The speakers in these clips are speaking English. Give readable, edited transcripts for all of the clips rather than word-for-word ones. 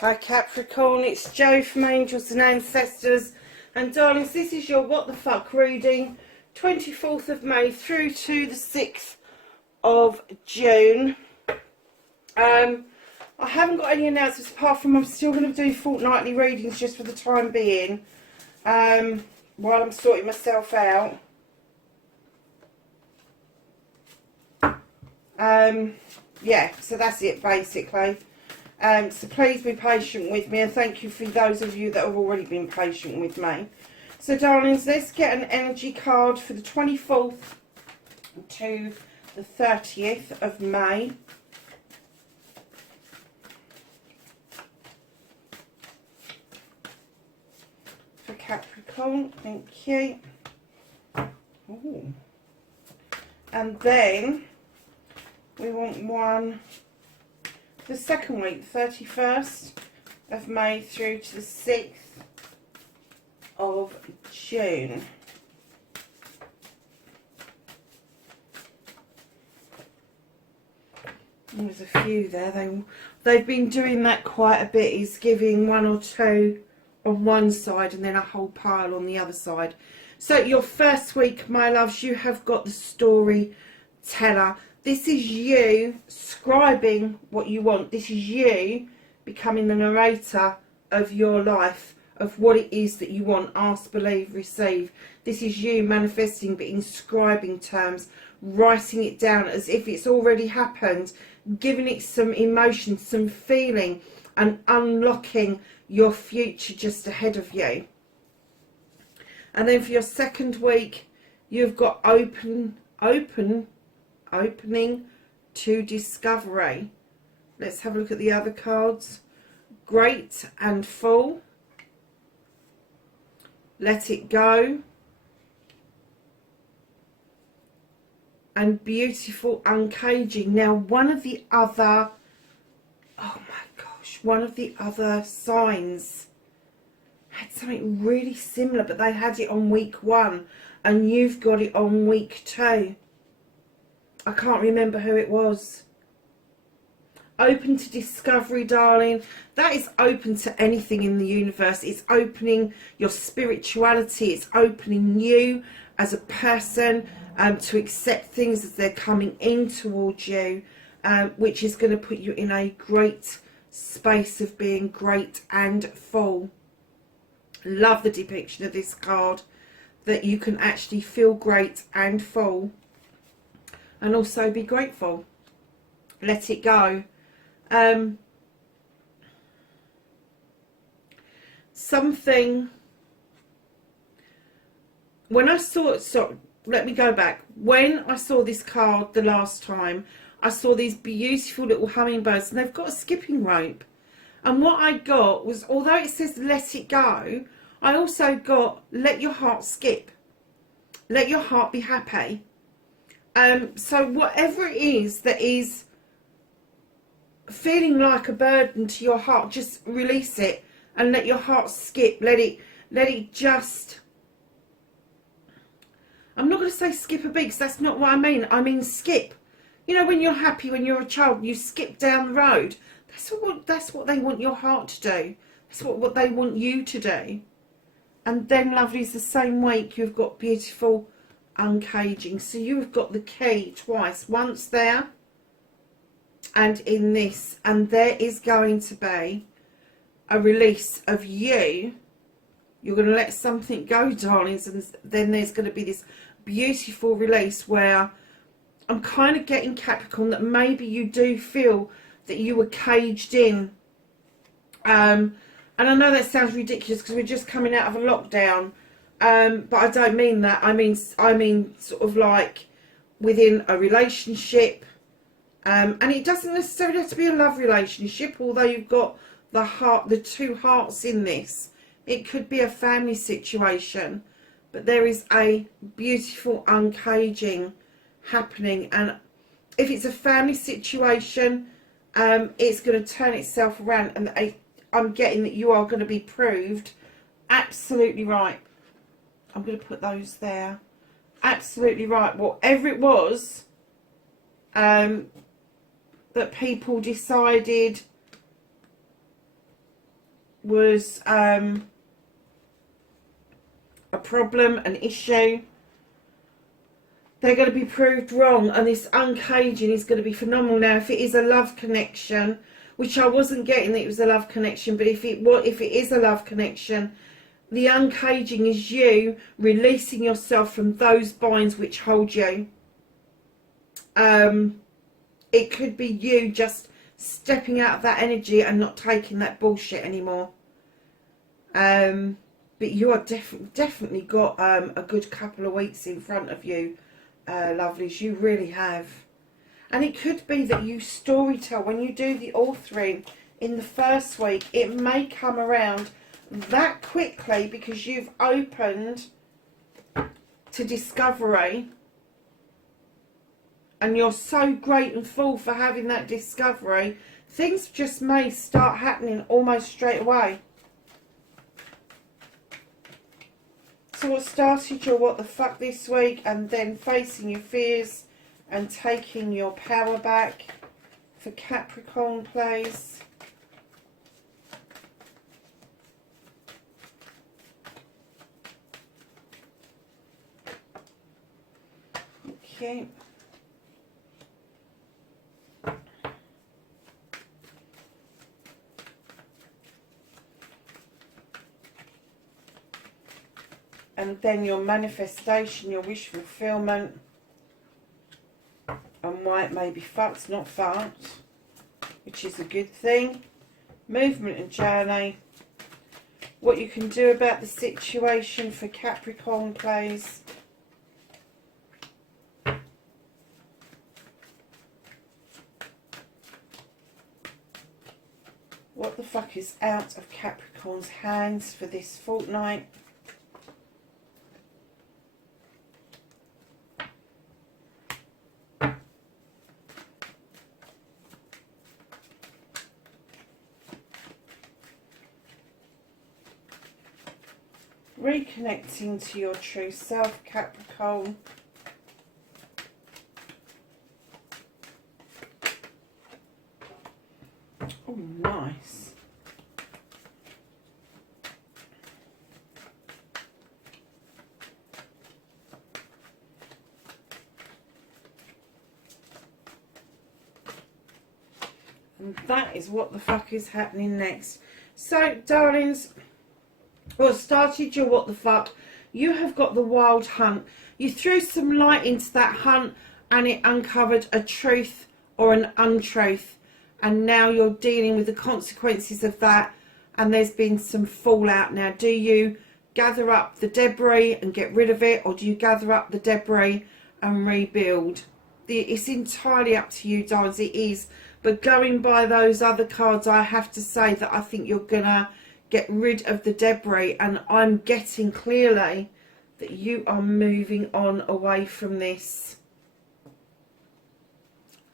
Hi Capricorn, it's Jo from Angels and Ancestors, and darlings, this is your what the fuck reading, 24th of May through to the 6th of June. I haven't got any announcements apart from I'm still going to do fortnightly readings just for the time being, while I'm sorting myself out. Yeah, so that's it basically. So please be patient with me, and thank you for those of you that have already been patient with me. So darlings, let's get an energy card for the 24th to the 30th of May. For Capricorn, thank you. Ooh. And then we want one the second week, 31st of May through to the 6th of June. And there's a few there. They've been doing that quite a bit, is giving one or two on one side and then a whole pile on the other side. So your first week, my loves, you have got the storyteller. This is you scribing what you want. This is you becoming the narrator of your life, of what it is that you want. Ask, believe, receive. This is you manifesting, but in scribing terms, writing it down as if it's already happened, giving it some emotion, some feeling, and unlocking your future just ahead of you. And then for your second week, you've got opening to discovery. Let's have a look at the other cards. Great and full. Let it go. And beautiful uncaging. Now one of the other, oh my gosh, one of the other signs had something really similar, but they had it on week 1 and you've got it on week 2. I can't remember who it was. Open to discovery, darling. That is open to anything in the universe. It's opening your spirituality. It's opening you as a person to accept things as they're coming in towards you, which is going to put you in a great space of being great and full. Love the depiction of this card, that you can actually feel great and full. And also be grateful. Let it go. Something. When I saw it, so let me go back. When I saw this card the last time, I saw these beautiful little hummingbirds, and they've got a skipping rope. And what I got was, although it says let it go, I also got let your heart skip. Let your heart be happy. So whatever it is that is feeling like a burden to your heart, just release it and let your heart skip. Let it just, I'm not going to say skip a beat, because that's not what I mean. I mean skip. You know, when you're happy, when you're a child, you skip down the road. That's what they want your heart to do. That's what they want you to do. And then, lovelies, the same week you've got beautiful uncaging. So you've got the key twice, once there and in this, and there is going to be a release of you. You're going to let something go, darlings, and then there's going to be this beautiful release where I'm kind of getting, Capricorn, that maybe you do feel that you were caged in, and I know that sounds ridiculous because we're just coming out of a lockdown. But I don't mean that. I mean sort of like within a relationship, and it doesn't necessarily have to be a love relationship. Although you've got the two hearts in this, it could be a family situation. But there is a beautiful uncaging happening, and if it's a family situation, it's going to turn itself around, and I'm getting that you are going to be proved absolutely right. I'm going to put those there. Absolutely right. Whatever it was that people decided was a problem, an issue, they're going to be proved wrong, and this uncaging is going to be phenomenal. Now, if it is a love connection, which I wasn't getting that it was a love connection, but if it is a love connection, the uncaging is you releasing yourself from those binds which hold you. It could be you just stepping out of that energy and not taking that bullshit anymore. But you are definitely got a good couple of weeks in front of you, lovelies. You really have. And it could be that you storytell when you do the authoring in the first week. It may come around that quickly because you've opened to discovery, and you're so grateful for having that discovery. Things just may start happening almost straight away. So what started your what the fuck this week, and then facing your fears and taking your power back for Capricorn, please. Okay. And then your manifestation, your wish fulfillment, and why it may be fucked, not fucked, which is a good thing. Movement and journey. What you can do about the situation for Capricorn, please. What the fuck is out of Capricorn's hands for this fortnight? Reconnecting to your true self, Capricorn. Oh, nice. And that is what the fuck is happening next. So, darlings, well, started your what the fuck. You have got the wild hunt. You threw some light into that hunt and it uncovered a truth or an untruth. And now you're dealing with the consequences of that. And there's been some fallout. Now, do you gather up the debris and get rid of it? Or do you gather up the debris and rebuild? It's entirely up to you, darlings. It is. But going by those other cards, I have to say that I think you're going to get rid of the debris, and I'm getting clearly that you are moving on away from this.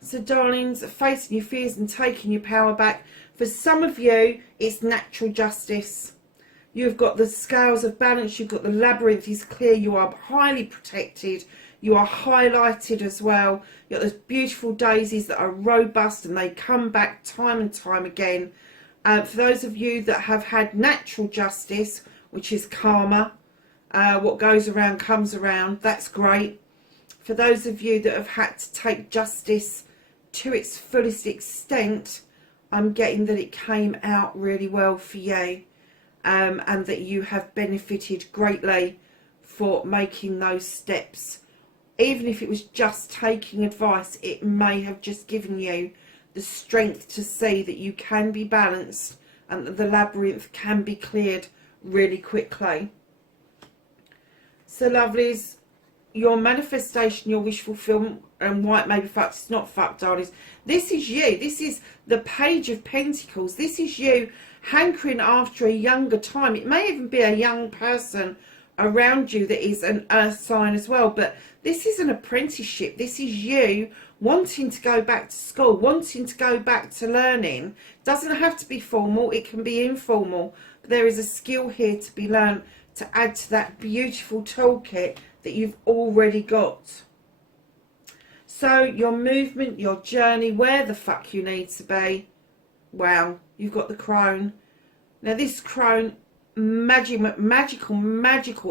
So, darlings, facing your fears and taking your power back. For some of you, it's natural justice. You've got the scales of balance. You've got the labyrinth is clear. You are highly protected. You are highlighted as well. You've got those beautiful daisies that are robust and they come back time and time again. For those of you that have had natural justice, which is karma, what goes around comes around, that's great. For those of you that have had to take justice to its fullest extent, I'm getting that it came out really well for you, and that you have benefited greatly for making those steps. Even if it was just taking advice, it may have just given you the strength to see that you can be balanced and that the labyrinth can be cleared really quickly. So, lovelies, your manifestation, your wish fulfillment, and why it may be fucked, it's not fucked, darlings. This is you. This is the Page of Pentacles. This is you hankering after a younger time. It may even be a young person around you that is an earth sign as well. But this is an apprenticeship. This is you wanting to go back to school, wanting to go back to learning. Doesn't have to be formal, it can be informal. But there is a skill here to be learned to add to that beautiful toolkit that you've already got. So your movement, your journey, where the fuck you need to be. Wow, you've got the crone. Now this crone, magical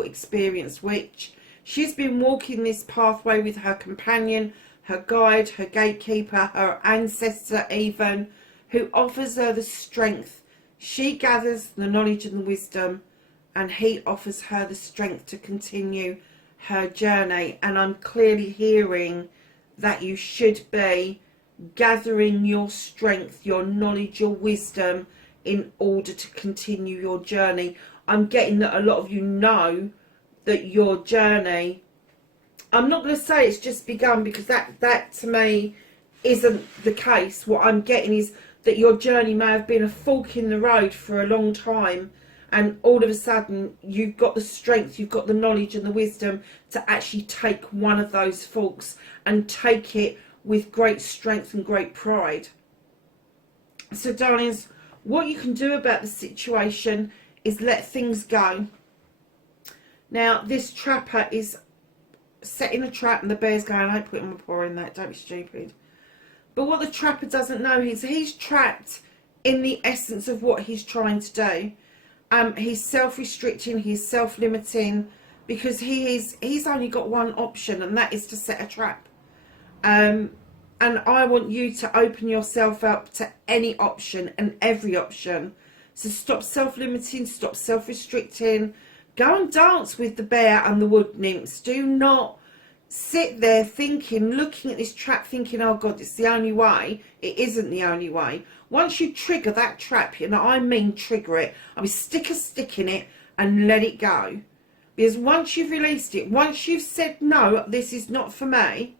experience witch. She's been walking this pathway with her companion, her guide, her gatekeeper, her ancestor even, who offers her the strength. She gathers the knowledge and the wisdom, and he offers her the strength to continue her journey. And I'm clearly hearing that you should be gathering your strength, your knowledge, your wisdom in order to continue your journey. I'm getting that a lot of you know that your journey, I'm not going to say it's just begun, because that to me isn't the case. What I'm getting is that your journey may have been a fork in the road for a long time, and all of a sudden you've got the strength, you've got the knowledge and the wisdom to actually take one of those forks and take it with great strength and great pride. So darlings, what you can do about the situation is let things go. Now this trapper is setting a trap, and the bear's going, I ain't putting my paw in that, don't be stupid. But what the trapper doesn't know is he's trapped in the essence of what he's trying to do. He's self-restricting, he's self-limiting, because he's only got one option, and that is to set a trap. And I want you to open yourself up to any option and every option. So stop self-limiting, stop self-restricting. Go and dance with the bear and the wood nymphs. Do not sit there thinking, looking at this trap, thinking, oh God, it's the only way. It isn't the only way. Once you trigger that trap, you know, I mean trigger it. I mean stick a stick in it and let it go. Because once you've released it, once you've said, no, this is not for me,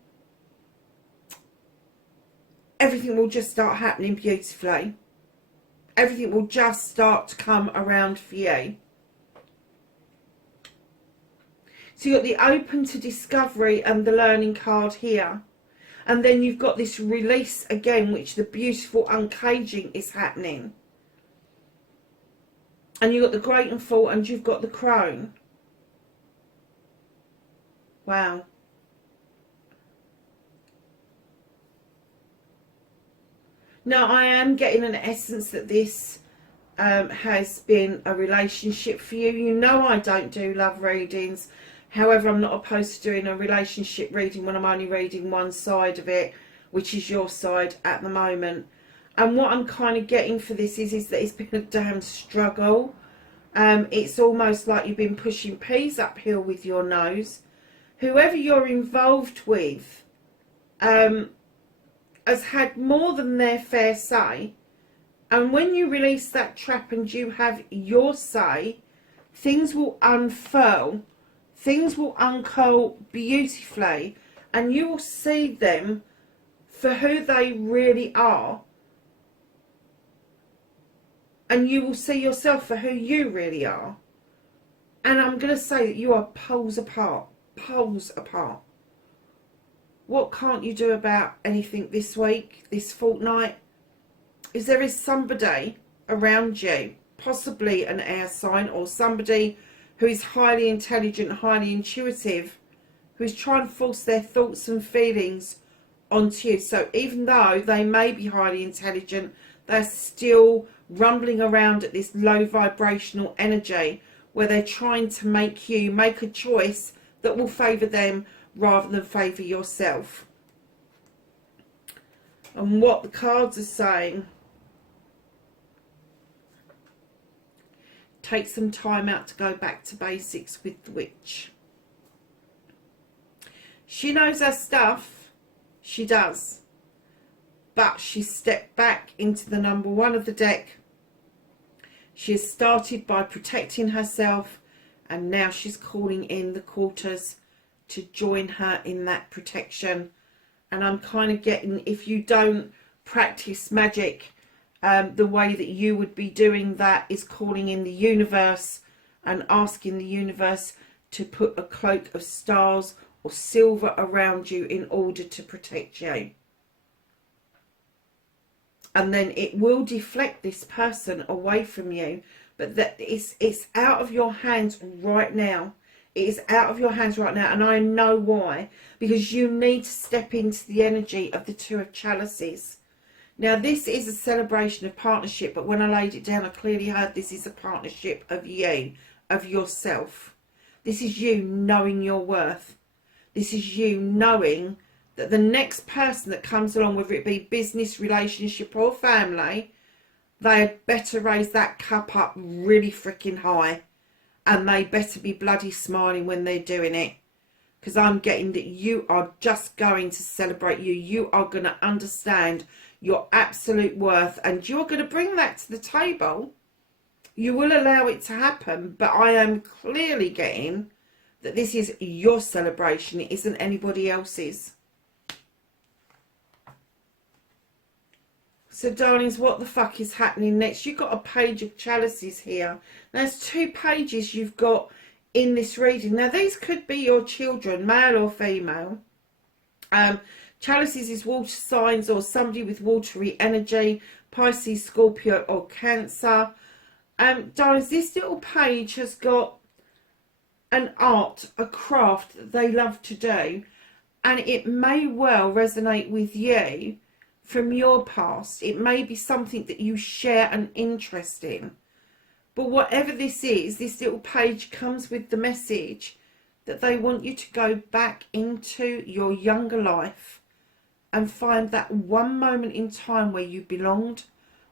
everything will just start happening beautifully. Everything will just start to come around for you. So you've got the open to discovery and the learning card here. And then you've got this release again, which the beautiful uncaging is happening. And you've got the great and full, and you've got the crone. Wow. Now I am getting an essence that this has been a relationship for you. You know I don't do love readings. However, I'm not opposed to doing a relationship reading when I'm only reading one side of it, which is your side at the moment. And what I'm kind of getting for this is that it's been a damn struggle. It's almost like you've been pushing peas uphill with your nose. Whoever you're involved with has had more than their fair say. And when you release that trap and you have your say, things will unfurl. Things will uncurl beautifully, and you will see them for who they really are, and you will see yourself for who you really are. And I'm going to say that you are poles apart. Poles apart. What can't you do about anything this week, this fortnight? Is there is somebody around you, possibly an air sign, or somebody who is highly intelligent, highly intuitive, who is trying to force their thoughts and feelings onto you. So even though they may be highly intelligent, they're still rumbling around at this low vibrational energy where they're trying to make you make a choice that will favour them rather than favour yourself. And what the cards are saying, take some time out to go back to basics with the witch. She knows her stuff, she does, but she stepped back into the number one of the deck. She has started by protecting herself, and now she's calling in the quarters to join her in that protection. And I'm kind of getting, if you don't practice magic, the way that you would be doing that is calling in the universe and asking the universe to put a cloak of stars or silver around you in order to protect you. And then it will deflect this person away from you. But that it's out of your hands right now. It is out of your hands right now. And I know why. Because you need to step into the energy of the Two of Chalices. Now, this is a celebration of partnership. But when I laid it down, I clearly heard this is a partnership of you, of yourself. This is you knowing your worth. This is you knowing that the next person that comes along, whether it be business, relationship or family, they had better raise that cup up really freaking high. And they better be bloody smiling when they're doing it. Because I'm getting that you are just going to celebrate you. You are going to understand your absolute worth. And you're going to bring that to the table. You will allow it to happen. But I am clearly getting that this is your celebration. It isn't anybody else's. So, darlings, what the fuck is happening next? You've got a page of chalices here. There's 2 pages you've got in this reading. Now, these could be your children, male or female. Chalices is water signs or somebody with watery energy. Pisces, Scorpio or Cancer. Darlings, this little page has got an art, a craft that they love to do. And it may well resonate with you. From your past, it may be something that you share an interest in. But whatever this is, this little page comes with the message that they want you to go back into your younger life and find that one moment in time where you belonged,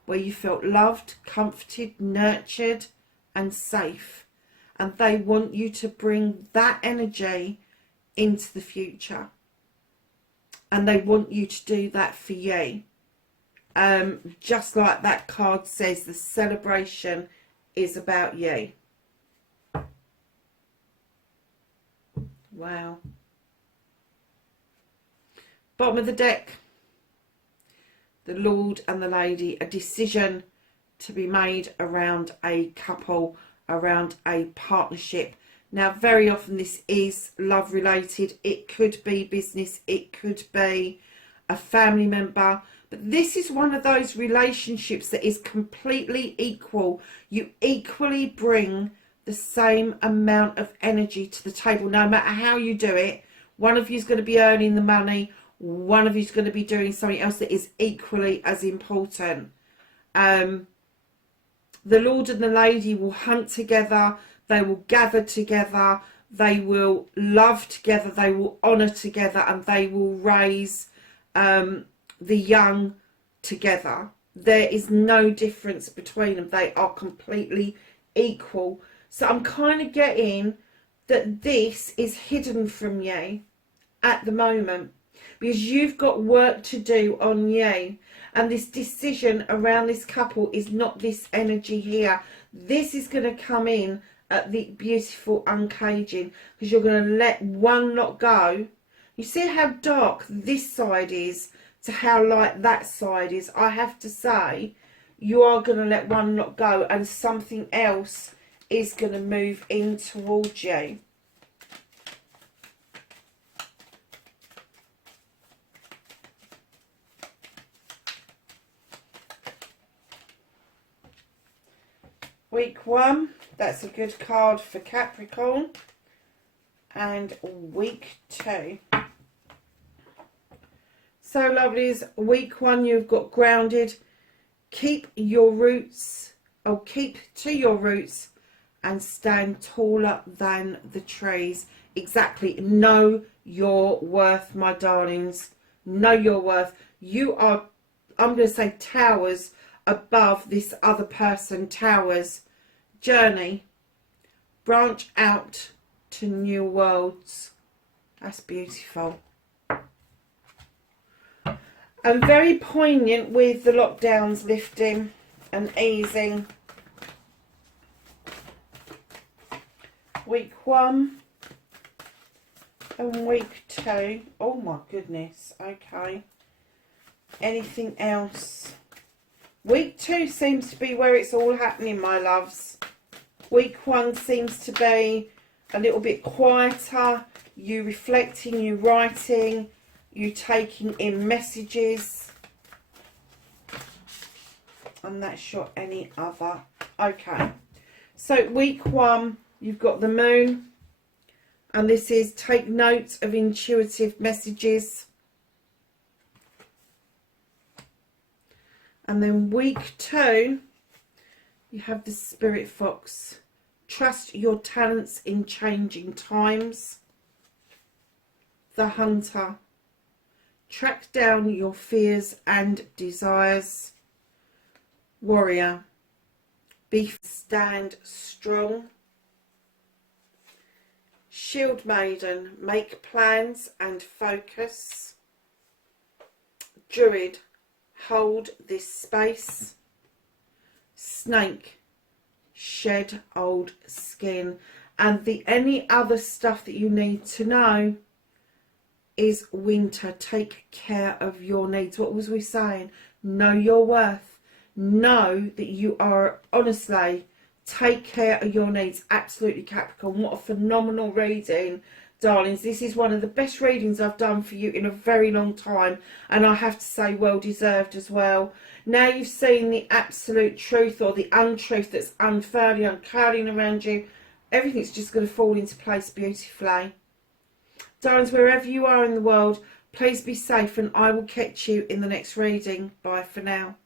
where you felt loved, comforted, nurtured and safe. And they want you to bring that energy into the future. And they want you to do that for you. Just like that card says, the celebration is about you. Wow. Bottom of the deck. The Lord and the Lady. A decision to be made around a couple, around a partnership. Now, very often this is love related. It could be business. It could be a family member. But this is one of those relationships that is completely equal. You equally bring the same amount of energy to the table, no matter how you do it. One of you is going to be earning the money. One of you is going to be doing something else that is equally as important. The Lord and the Lady will hunt together. They will gather together, they will love together, they will honour together, and they will raise the young together. There is no difference between them. They are completely equal. So I'm kind of getting that this is hidden from you at the moment because you've got work to do on you. And this decision around this couple is not this energy here. This is going to come in at the beautiful uncaging, because you're going to let one lot go. You see how dark this side is to how light that side is. I have to say, you are going to let one lot go and something else is going to move in towards you. Week 1, that's a good card for Capricorn. And week 2. So lovelies, week 1 you've got grounded. Keep your roots, or keep to your roots and stand taller than the trees. Exactly. Know your worth, my darlings. Know your worth. You are, I'm going to say, towers above this other person. Towers. Journey. Branch out to new worlds. That's beautiful. And very poignant with the lockdowns lifting and easing. Week 1 and week 2. Oh my goodness. Okay. Anything else? Week 2 seems to be where it's all happening, my loves. Week 1 seems to be a little bit quieter, you reflecting, you writing, you taking in messages. And that's your any other. Okay, so week 1, you've got the moon, and this is take note of intuitive messages. And then week 2, you have the spirit fox. Trust your talents in changing times. The hunter. Track down your fears and desires. Warrior. Stand strong. Shield maiden. Make plans and focus. Druid. Hold this space. Snake. Shed old skin. And the any other stuff that you need to know is winter. Take care of your needs. What was we saying? Know your worth. Know that you are, honestly, take care of your needs. Absolutely, Capricorn. What a phenomenal reading, darlings. This is one of the best readings I've done for you in a very long time, and I have to say well deserved as well. Now you've seen the absolute truth or the untruth that's unfurling, uncurling around you, everything's just going to fall into place beautifully. Darlings, wherever you are in the world, please be safe, and I will catch you in the next reading. Bye for now.